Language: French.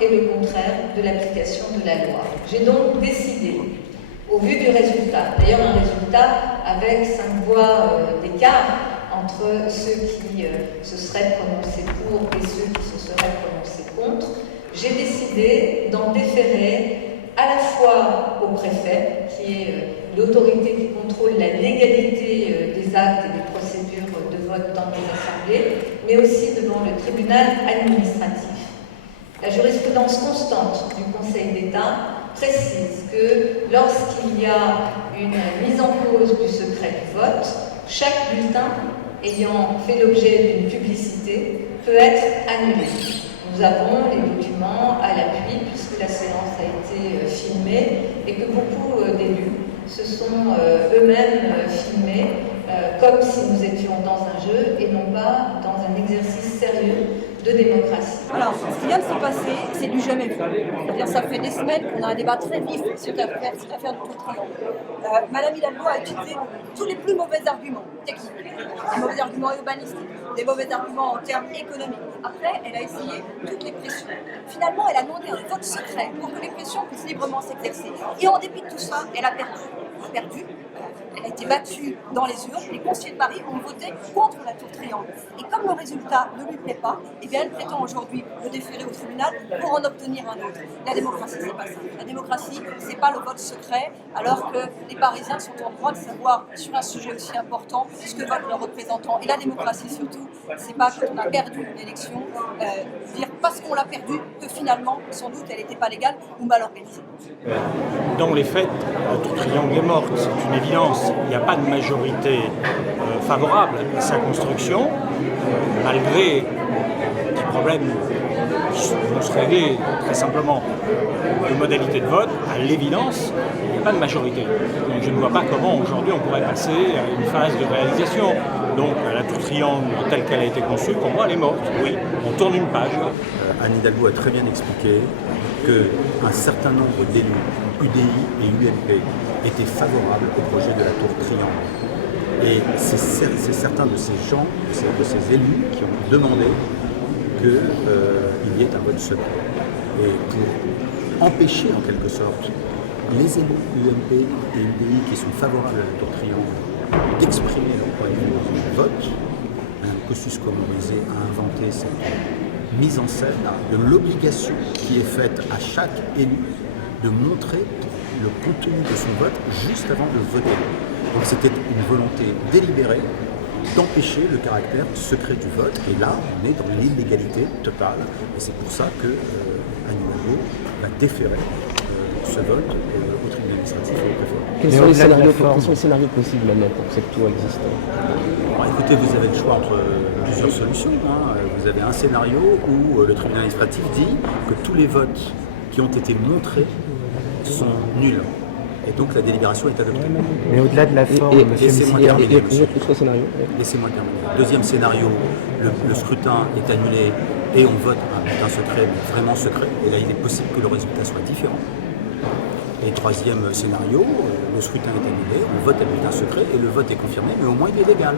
et le contraire de l'application de la loi. J'ai donc décidé, au vu du résultat, d'ailleurs un résultat avec 5 voix d'écart entre ceux qui se seraient prononcés pour et ceux qui se seraient prononcés contre, j'ai décidé d'en déférer à la fois au préfet, qui est l'autorité qui contrôle la légalité des actes et des procédures de vote dans les assemblées, mais aussi devant le tribunal administratif. La jurisprudence constante du Conseil d'État précise que lorsqu'il y a une mise en cause du secret du vote, chaque bulletin ayant fait l'objet d'une publicité peut être annulé. Nous avons les documents à l'appui puisque la séance a été filmée et que beaucoup d'élus se sont eux-mêmes filmés comme si nous étions dans un jeu et non pas dans un exercice sérieux de démocratie. Alors, ce qui vient de se passer, c'est du jamais vu. C'est-à-dire, ça fait des semaines qu'on a un débat très vif sur cette affaire de Tour Triangle. Madame Hidalgo a utilisé tous les plus mauvais arguments techniques, des mauvais arguments urbanistiques, des mauvais arguments en termes économiques. Après, elle a essayé toutes les pressions. Finalement, elle a demandé un vote secret pour que les pressions puissent librement s'exercer. Et en dépit de tout ça, elle a perdu. Elle a été battue dans les urnes. Les conseillers de Paris ont voté contre la Tour Triangle. Et comme le résultat ne lui plaît pas, eh bien elle prétend aujourd'hui le déférer au tribunal pour en obtenir un autre. La démocratie, c'est pas ça. La démocratie, c'est pas le vote secret, alors que les Parisiens sont en droit de savoir sur un sujet aussi important ce que votent leurs représentants. Et la démocratie surtout, c'est pas quand on a perdu une élection, dire parce qu'on l'a perdue que finalement, sans doute, elle n'était pas légale ou mal organisée. Dans les faits, la Tour Triangle est morte, c'est une évidence. Il n'y a pas de majorité favorable à sa construction, malgré des problèmes qui vont se régler très simplement de modalités de vote. À l'évidence, il n'y a pas de majorité. Donc je ne vois pas comment aujourd'hui on pourrait passer à une phase de réalisation. Donc la Tour Triangle, telle qu'elle a été conçue, pour moi, elle est morte. Oui, on tourne une page. Anne Hidalgo a très bien expliqué qu'un certain nombre d'élus, UDI et UMP, étaient favorables au projet de la Tour Triangle. Et c'est certains de ces gens, de ces élus, qui ont demandé qu'il y ait un vote secret. Et pour empêcher en quelque sorte les élus UMP et UDI qui sont favorables à la Tour Triangle d'exprimer leur point de vue dans un vote, Mme Kosciusko-Morizet a inventé cette mise en scène de l'obligation qui est faite à chaque élu de montrer le contenu de son vote juste avant de voter. Donc c'était une volonté délibérée d'empêcher le caractère secret du vote. Et là, on est dans l'illégalité totale. Et c'est pour ça que Anne Hidalgo va déférer ce vote au tribunal administratif et au préfet. Quels sont les scénarios possibles maintenant pour que cette tour existe? Alors, écoutez, vous avez le choix entre plusieurs solutions. Vous avez un scénario où le tribunal administratif dit que tous les votes qui ont été montrés sont nuls. Et donc la délibération est adoptée. Mais au-delà de la forme, laissez-moi terminer. Laissez-moi terminer. Deuxième scénario, le scrutin est annulé et on vote un bulletin secret, mais vraiment secret. Et là, il est possible que le résultat soit différent. Et troisième scénario, le scrutin est annulé, on vote un bulletin secret et le vote est confirmé, mais au moins il est légal.